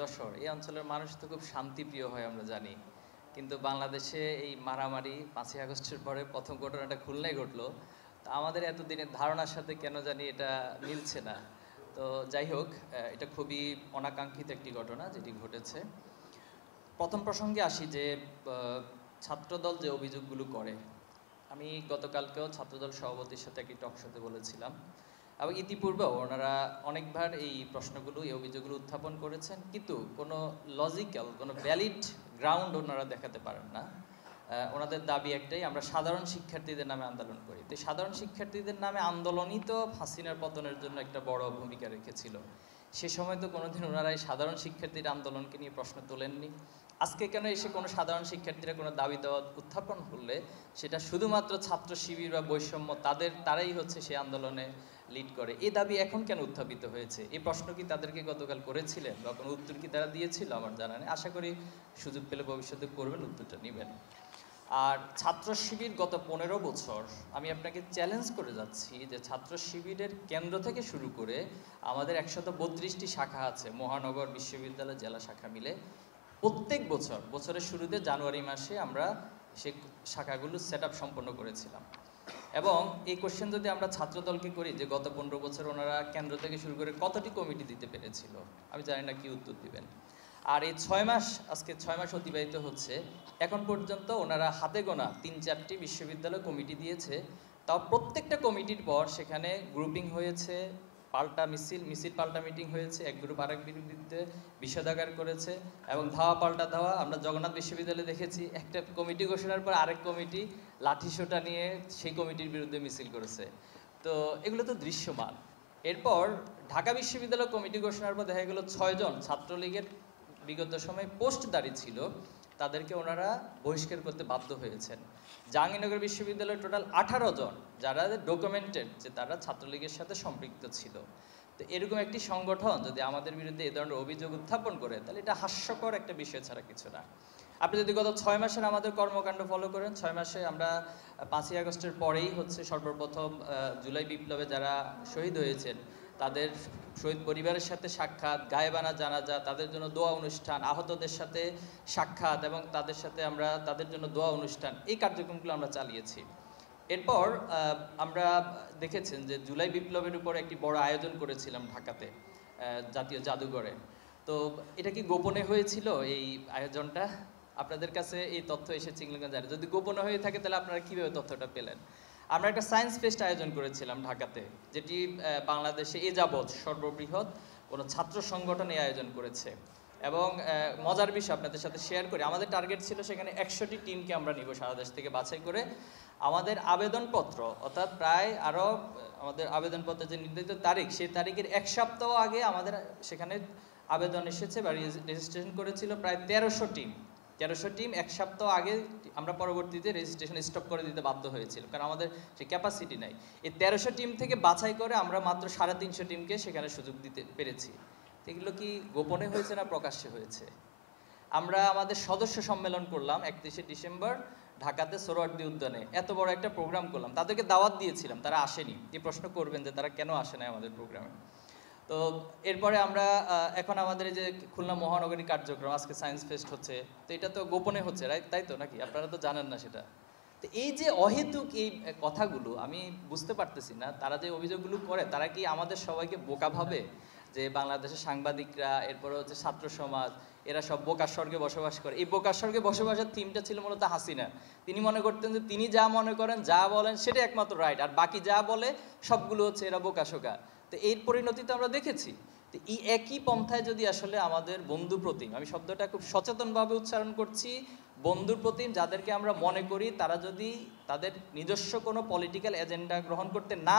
যশোর এই অঞ্চলের মানুষ তো খুব শান্তিপ্রিয় হয় আমরা জানি, কিন্তু বাংলাদেশে এই মারামারি 5ই আগস্টের পরে প্রথম ঘটনাটা খুলনায় ঘটলো। তো আমাদের এতদিনের ধারণার সাথে কেন জানি এটা মিলছে না। তো যাই হোক, এটা খুবই অনাকাঙ্ক্ষিত একটি ঘটনা যেটি ঘটেছে। প্রথম প্রসঙ্গে আসি যে ছাত্রদল যে অভিযোগগুলো করে, আমি গতকালকেও ছাত্রদল সভাপতির সাথে একটি টক শোতে বলেছিলাম এবং ইতিপূর্বেও ওনারা অনেকবার এই প্রশ্নগুলো, এই অভিযোগগুলো উত্থাপন করেছেন, কিন্তু কোনো লজিক্যাল, কোনো ভ্যালিড গ্রাউন্ড ওনারা দেখাতে পারেন না। ওনাদের দাবি একটাই, আমরা সাধারণ শিক্ষার্থীদের নামে আন্দোলন করি। তো সাধারণ শিক্ষার্থীদের নামে আন্দোলনই তো হাসিনার পতনের জন্য একটা বড় ভূমিকা রেখেছিল। সে সময় তো কোনোদিন ওনারা এই সাধারণ শিক্ষার্থীর আন্দোলনকে নিয়ে প্রশ্ন তোলেননি। আজকে কেন এসে কোনো সাধারণ শিক্ষার্থীরা কোনো দাবি দেওয়া উত্থাপন করলে সেটা শুধুমাত্র ছাত্র শিবির বা বৈষম্য তারাই হচ্ছে সেই আন্দোলনে লিড করে, এই দাবি এখন কেন উত্থাপিত হয়েছে? এই প্রশ্ন কি তাদেরকে গতকাল করেছিলেন বা কোনো উত্তর কি তারা দিয়েছিল? আমার জানা নেই। আশা করি সুযোগ পেলে ভবিষ্যতে করবেন, উত্তরটা নেবেন। আর ছাত্র শিবির গত 15 বছর, আমি আপনাকে চ্যালেঞ্জ করে যাচ্ছি যে ছাত্র শিবিরের কেন্দ্র থেকে শুরু করে আমাদের 132টি শাখা আছে, মহানগর বিশ্ববিদ্যালয় জেলা শাখা মিলে। প্রত্যেক বছরের শুরুতে জানুয়ারি মাসে আমরা সেই শাখাগুলো সেট আপ সম্পন্ন করেছিলাম। এবং এই কোশ্চেন যদি আমরা ছাত্রদলকে করি যে গত 15 বছর ওনারা কেন্দ্র থেকে শুরু করে কতটি কমিটি দিতে পেরেছিল, আমি জানি না কি উত্তর দিবেন। আর এই 6 মাস, আজকে 6 মাস অতিবাহিত হচ্ছে, এখন পর্যন্ত ওনারা হাতে গোনা 3-4টি বিশ্ববিদ্যালয় কমিটি দিয়েছে। তাও প্রত্যেকটা কমিটির পর সেখানে গ্রুপিং হয়েছে, পাল্টা মিছিল পাল্টা মিটিং হয়েছে, এক গ্রুপ আরেক বিরুদ্ধে বিষোদাগার করেছে এবং ধাওয়া পাল্টা ধাওয়া। আমরা জগন্নাথ বিশ্ববিদ্যালয়ে দেখেছি, একটা কমিটি ঘোষণার পর আরেক কমিটি লাঠিসোঁটা নিয়ে সেই কমিটির বিরুদ্ধে মিছিল করেছে। তো এগুলো তো দৃশ্যমান। এরপর ঢাকা বিশ্ববিদ্যালয় কমিটি ঘোষণার পর দেখা গেল 6 জন ছাত্রলীগের বিগত সময় পোস্টদারী ছিল, তাদেরকে ওনারা বহিষ্কার করতে বাধ্য হয়েছেন। জাহাঙ্গীরনগর বিশ্ববিদ্যালয়ের টোটাল 18 জন যারা ডকুমেন্টেড যে তারা ছাত্রলীগের সাথে সম্পৃক্ত ছিল। তো এরকম একটি সংগঠন যদি আমাদের বিরুদ্ধে এই ধরনের অভিযোগ উত্থাপন করে, তাহলে এটা হাস্যকর একটা বিষয় ছাড়া কিছু না। আপনি যদি গত 6 মাসের আমাদের কর্মকাণ্ড ফলো করেন, 6 মাসে আমরা 5ই আগস্টের পরেই হচ্ছে সর্বপ্রথম জুলাই বিপ্লবে যারা শহীদ হয়েছেন তাদের শহীদ পরিবারের সাথে সাক্ষাৎ, গায়েবানা জানাজা, তাদের জন্য দোয়া অনুষ্ঠান, আহতদের সাথে সাক্ষাৎ এবং তাদের সাথে আমরা তাদের জন্য দোয়া অনুষ্ঠান, এই কার্যক্রমগুলো আমরা চালিয়েছি। এরপর আমরা দেখেছেন যে জুলাই বিপ্লবের উপর একটি বড় আয়োজন করেছিলাম ঢাকাতে, জাতীয় জাদুঘরে। তো এটা কি গোপনে হয়েছিল এই আয়োজনটা? আপনাদের কাছে এই তথ্য এসেছে কিনা জানি। যদি গোপনে হয়ে থাকে তাহলে আপনারা কীভাবে তথ্যটা পেলেন? আমরা একটা সায়েন্স ফেস্ট আয়োজন করেছিলাম ঢাকাতে, যেটি বাংলাদেশে এ যাবৎ সর্ববৃহৎ কোনো ছাত্র সংগঠন এই আয়োজন করেছে। এবং মজার বিষয় আপনাদের সাথে শেয়ার করি, আমাদের টার্গেট ছিল সেখানে 100টি টিমকে আমরা নিব সারা দেশ থেকে বাছাই করে। আমাদের আবেদনপত্র, অর্থাৎ প্রায় আরও আমাদের আবেদনপত্রের যে নির্ধারিত তারিখ, সেই তারিখের 1 সপ্তাহ আগে আমাদের সেখানে আবেদন এসেছে বা রেজিস্ট্রেশন করেছিল প্রায় 1300 টিম। 1300 টিম 1 সপ্তাহ আগে, আমরা পরবর্তীতে রেজিস্ট্রেশন স্টপ করে দিতে বাধ্য হয়েছিল, কারণ আমাদের সেই ক্যাপাসিটি নাই। এই 1300 টিম থেকে বাছাই করে আমরা মাত্র 350 টিমকে সেখানে সুযোগ দিতে পেরেছি। এগুলো কি গোপনে হয়েছে না প্রকাশ্যে হয়েছে? আমরা আমাদের সদস্য সম্মেলন করলাম 31শে ডিসেম্বর ঢাকাতে সোহরাওয়ার্দী উদ্যানে, এত বড় একটা প্রোগ্রাম করলাম, তাদেরকে দাওয়াত দিয়েছিলাম, তারা আসেনি। এই প্রশ্ন করবেন যে তারা কেন আসে না আমাদের প্রোগ্রামে। তো এরপরে আমরা এখন আমাদের যে খুলনা মহানগরী কার্যক্রম, আজকে সায়েন্স ফেস্ট হচ্ছে, তো এটা তো গোপনে হচ্ছে, রাইট? তাই তো নাকি? আপনারা তো জানেন না সেটা। তো এই যে অহেতুক এই কথাগুলো, আমি বুঝতে পারতেছি না তারা যে অভিযোগগুলো করে, তারা কি আমাদের সবাইকে বোকা ভাবে যে বাংলাদেশের সাংবাদিকরা, এরপরে হচ্ছে ছাত্র সমাজ, এরা সব বোকার স্বর্গে বসবাস করে? এই বোকার স্বর্গে বসবাসের থিমটা ছিল মূলত হাসিনা। তিনি মনে করতেন যে তিনি যা মনে করেন, যা বলেন সেটা একমাত্র রাইট, আর বাকি যা বলে সবগুলো হচ্ছে এরা বোকাশোকা। তো এর পরিণতি তো আমরা দেখেছি। তো এই একই পন্থায় যদি আসলে আমাদের বন্ধু প্রতিম, আমি শব্দটা খুব সচেতনভাবে উচ্চারণ করছি, বন্ধুর প্রতিম যাদেরকে আমরা মনে করি, তারা যদি তাদের নিজস্ব কোনো পলিটিক্যাল এজেন্ডা গ্রহণ করতে না